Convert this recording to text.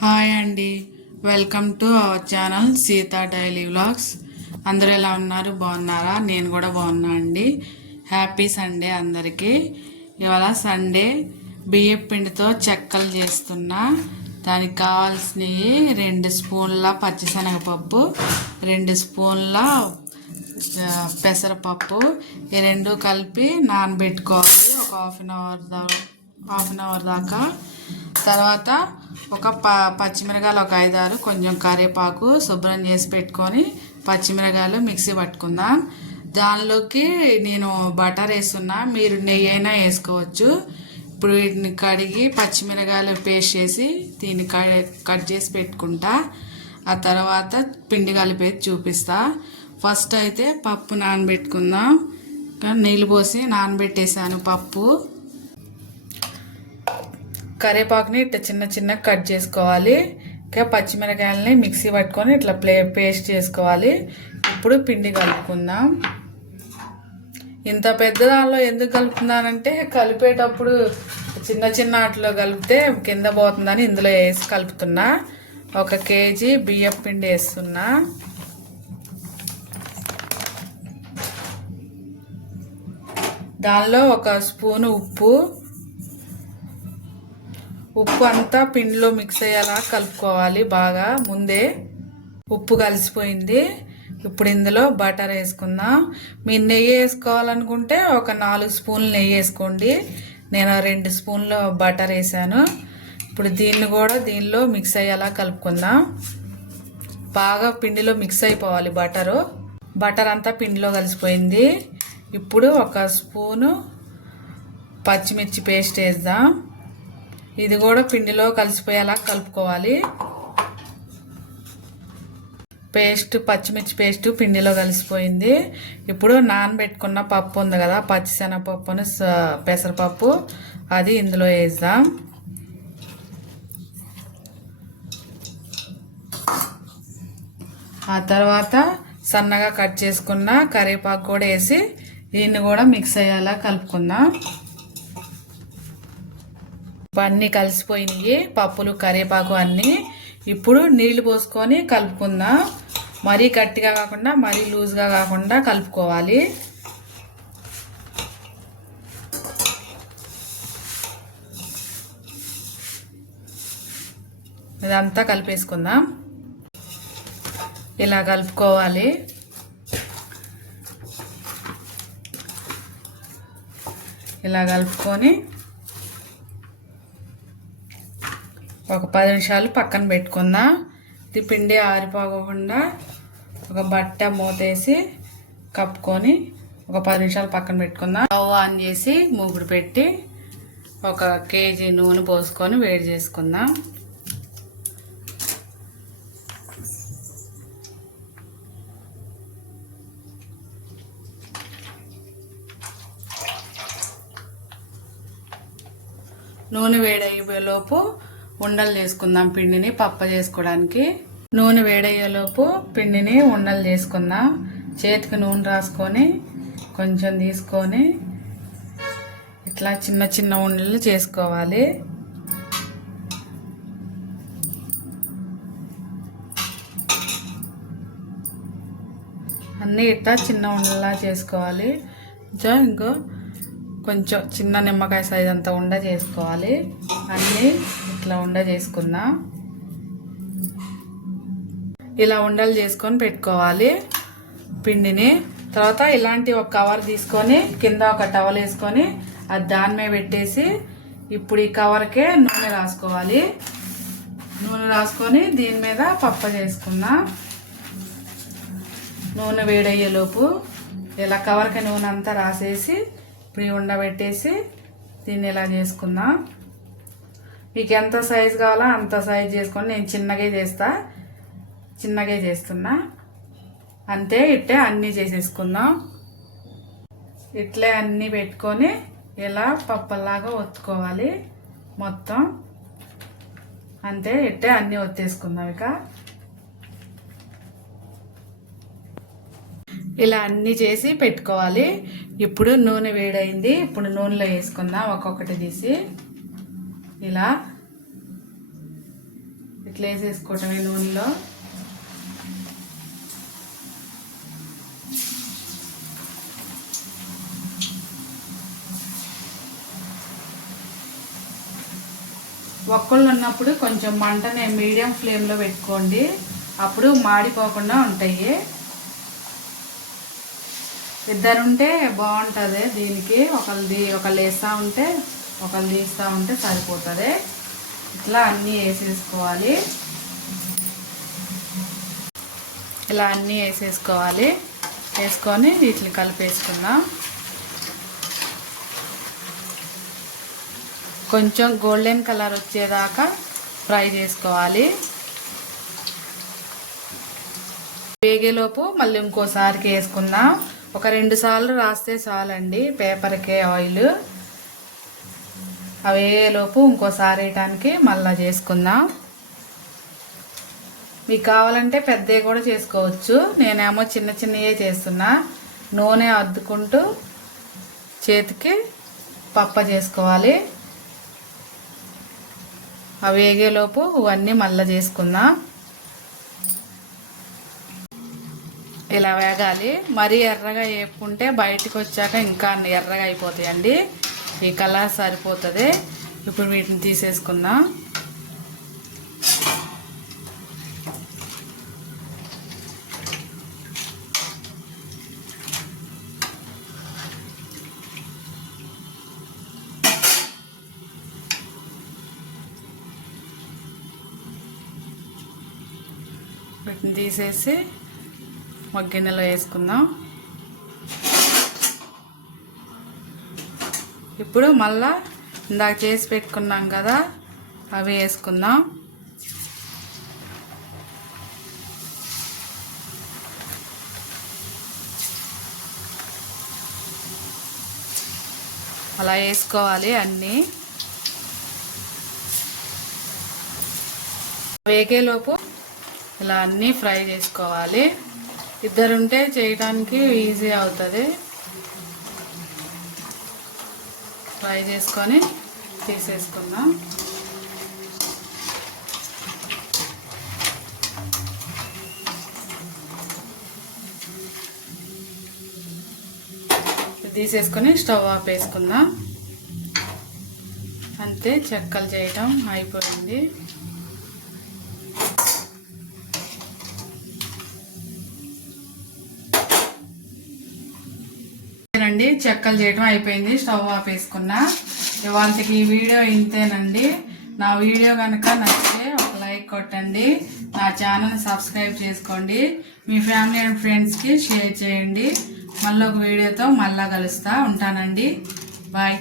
Hi అండి. Welcome to our channel Sita daily vlogs. అందరూ ఎలా ఉన్నారు? బాగున్నారా? నేను కూడా బాగున్నా అండి. హ్యాపీ సండే అందరికీ. ఇవాళ సండే. బియ్యం పిండితో చెక్కలు చేస్తున్నా. దానికి కావాల్సినవి రెండు స్పూన్ల పచ్చిశనగపప్పు రెండు స్పూన్ల పెసరపప్పు. ఈ రెండు కలిపి నానబెట్టుకోవాలి. ఒక హాఫ్ అన్ అవర్ దాకా హాఫ్ అన్ అవర్ దాకా. తర్వాత ఒక ప పచ్చిమిరకాయలు ఒక ఐదారు కొంచెం కరివేపాకు శుభ్రం చేసి పెట్టుకొని పచ్చిమిరకాయలు మిక్సీ పట్టుకుందాం. దానిలోకి నేను బటర్ వేస్తున్నా. మీరు నెయ్యి అయినా వేసుకోవచ్చు. ఇప్పుడు వీటిని కడిగి పచ్చిమిరకాయలు పేస్ట్ చేసి దీన్ని క- కట్ చేసి పెట్టుకుంటా. ఆ తర్వాత పిండి కలిపేది చూపిస్తా. ఫస్ట్ అయితే పప్పు నానబెట్టుకుందాం. నీళ్ళు పోసి నానబెట్టేసాను పప్పు. కరివేపాకుని ఇట్లా చిన్న చిన్న కట్ చేసుకోవాలి. ఇంకా పచ్చిమిరకాయలని మిక్సీ పట్టుకొని ఇట్లా ప్లే పేస్ట్ చేసుకోవాలి. ఇప్పుడు పిండి కలుపుకుందాం. ఇంత పెద్ద దానిలో ఎందుకు కలుపుతున్నానంటే కలిపేటప్పుడు చిన్న చిన్న వాటిలో కలిపితే కింద పోతుందని ఇందులో వేసి కలుపుతున్నా. ఒక కేజీ బియ్యం పిండి వేస్తున్నా. దానిలో ఒక స్పూను ఉప్పు ఉప్పు అంతా పిండిలో మిక్స్ అయ్యేలా కలుపుకోవాలి బాగా. ముందే ఉప్పు కలిసిపోయింది. ఇప్పుడు ఇందులో బటర్ వేసుకుందాం. మీరు నెయ్యి వేసుకోవాలనుకుంటే ఒక నాలుగు స్పూన్లు నెయ్యి వేసుకోండి. నేను రెండు స్పూన్లు బటర్ వేసాను. ఇప్పుడు దీన్ని కూడా దీనిలో మిక్స్ అయ్యేలా కలుపుకుందాం. బాగా పిండిలో మిక్స్ అయిపోవాలి బటరు. బటర్ అంతా పిండిలో కలిసిపోయింది. ఇప్పుడు ఒక స్పూను పచ్చిమిర్చి పేస్ట్ వేద్దాం. ఇది కూడా పిండిలో కలిసిపోయేలా కలుపుకోవాలి. పేస్ట్ పచ్చిమిర్చి పేస్ట్ పిండిలో కలిసిపోయింది. ఇప్పుడు నానబెట్టుకున్న పప్పు ఉంది కదా పచ్చిశనగపప్పును పెసరపప్పు అది ఇందులో వేద్దాం. ఆ తర్వాత సన్నగా కట్ చేసుకున్న కరివేపాకు కూడా వేసి దీన్ని కూడా మిక్స్ అయ్యేలా కలుపుకుందాం. అన్నీ కలిసిపోయినాయి. పప్పులు కరివేపాకు అన్నీ ఇప్పుడు నీళ్ళు పోసుకొని కలుపుకుందాం. మరీ గట్టిగా కాకుండా మరీ లూజ్గా కాకుండా కలుపుకోవాలి. ఇదంతా కలిపేసుకుందాం. ఇలా కలుపుకోవాలి. ఇలా కలుపుకొని ఒక పది నిమిషాలు పక్కన పెట్టుకుందాం. ఇది పిండి ఆరిపోకుండా ఒక బట్ట మూతేసి కప్పుకొని ఒక పది నిమిషాలు పక్కన పెట్టుకుందాం. స్టవ్ ఆన్ చేసి మూగుడు పెట్టి ఒక కేజీ నూనె పోసుకొని వేడి చేసుకుందాం. నూనె వేడయ్యేలోపు ఉండలు చేసుకుందాం పిండిని పప్ప చేసుకోవడానికి. నూనె వేడయ్యేలోపు పిండిని ఉండలు చేసుకుందాం. చేతికి నూనె రాసుకొని కొంచెం తీసుకొని ఇట్లా చిన్న చిన్న ఉండలు చేసుకోవాలి. అన్నీ ఇట్లా చిన్న ఉండలా చేసుకోవాలి. కొంచెం ఇంకో కొంచెం చిన్న నిమ్మకాయ సైజ్ అంతా ఉండ చేసుకోవాలి. అన్నీ ఇట్లా ఉండ చేసుకున్నా. ఇలా ఉండలు చేసుకొని పెట్టుకోవాలి పిండిని. తర్వాత ఇలాంటి ఒక కవర్ తీసుకొని కింద ఒక టవల్ వేసుకొని అది దాని మీద పెట్టేసి ఇప్పుడు ఈ కవర్కే నూనె రాసుకోవాలి. నూనె రాసుకొని దీని మీద పప్ప చేసుకున్నా. నూనె వేడయ్యేలోపు ఇలా కవర్కి నూనె అంతా రాసేసి ఇప్పుడు ఉండబెట్టేసి దీన్ని ఇలా చేసుకుందాం మీకు ఎంత సైజు కావాలో అంత సైజు చేసుకొని నేను చిన్నగా చేస్తా. చిన్నగా చేస్తున్నా. అంతే ఇట్టే అన్నీ చేసేసుకుందాం. ఇట్లే అన్నీ పెట్టుకొని ఇలా పప్పల్లాగా ఒత్తుకోవాలి. మొత్తం అంతే ఇట్టే అన్నీ ఒత్తేసుకుందాం ఇక. ఇలా అన్నీ చేసి పెట్టుకోవాలి. ఇప్పుడు నూనె వేడైంది. ఇప్పుడు నూనెలో వేసుకుందాం. ఒక్కొక్కటి తీసి. ఇలా ఇట్లా వేసేసుకోవటమే నూనెలో. ఒక్కళ్ళు ఉన్నప్పుడు కొంచెం మంటని మీడియం ఫ్లేమ్లో పెట్టుకోండి. అప్పుడు మాడిపోకుండా ఉంటాయి. ఇద్దరుంటే బాగుంటుంది దీనికి. ఒకళ్ళది ఒకళ్ళు వేస్తూ ఉంటే ఒకళ్ళు తీస్తూ ఉంటే సరిపోతుంది. ఇట్లా అన్నీ వేసేసుకోవాలి. ఇలా అన్నీ వేసేసుకోవాలి. వేసుకొని వీటిని కలిపేసుకుందాం. కొంచెం గోల్డెన్ కలర్ వచ్చేదాకా ఫ్రై చేసుకోవాలి. వేగేలోపు మళ్ళీ ఇంకోసారికి వేసుకుందాం. ఒక రెండు సార్లు రాస్తే చాలండి. పేపర్కే ఆయిల్. అవి వేయలోపు ఇంకోసారి వేయటానికి మళ్ళీ చేసుకుందాం. మీకు కావాలంటే పెద్దవి కూడా చేసుకోవచ్చు. నేనేమో చిన్న చిన్నవే చేస్తున్నా. నూనె అద్దుకుంటూ చేతికి పప్ప చేసుకోవాలి. అవి వేగేలోపు ఇవన్నీ మళ్ళీ చేసుకుందాం. ఇలా వేగాలి. మరీ ఎర్రగా వేపుకుంటే బయటకు వచ్చాక ఇంకా ఎర్రగా అయిపోతాయండి. ఈ కలర్ సరిపోతుంది. ఇప్పుడు వీటిని తీసేసుకుందాం. వీటిని తీసేసి ఒక గిన్నెలో వేసుకుందాం. ఇప్పుడు మళ్ళా ఇందాక చేసి పెట్టుకున్నాం కదా అవి వేసుకుందాం. అలా వేసుకోవాలి అన్నీ. వేగేలోపు ఇలా అన్నీ ఫ్రై చేసుకోవాలి. ఇద్దరుంటే చేయడానికి ఈజీ అవుతుంది. ఫ్రై చేసుకొని తీసేసుకుందాం. తీసేసుకొని స్టవ్ ఆఫ్ వేసుకుందాం అంతే చెక్కలు చేయటం అయిపోయింది అండి చెక్కలు చేయడం అయిపోయింది. స్టవ్ ఆపేసుకున్నా. ఇవాళకి ఈ వీడియో ఇంతేనండి. నా వీడియో కనుక నచ్చితే ఒక లైక్ కొట్టండి. నా ఛానల్ సబ్స్క్రైబ్ చేసుకోండి. మీ ఫ్యామిలీ అండ్ ఫ్రెండ్స్కి షేర్ చేయండి. మళ్ళీ ఒక వీడియోతో మళ్ళా కలుస్తా ఉంటానండి. బాయ్.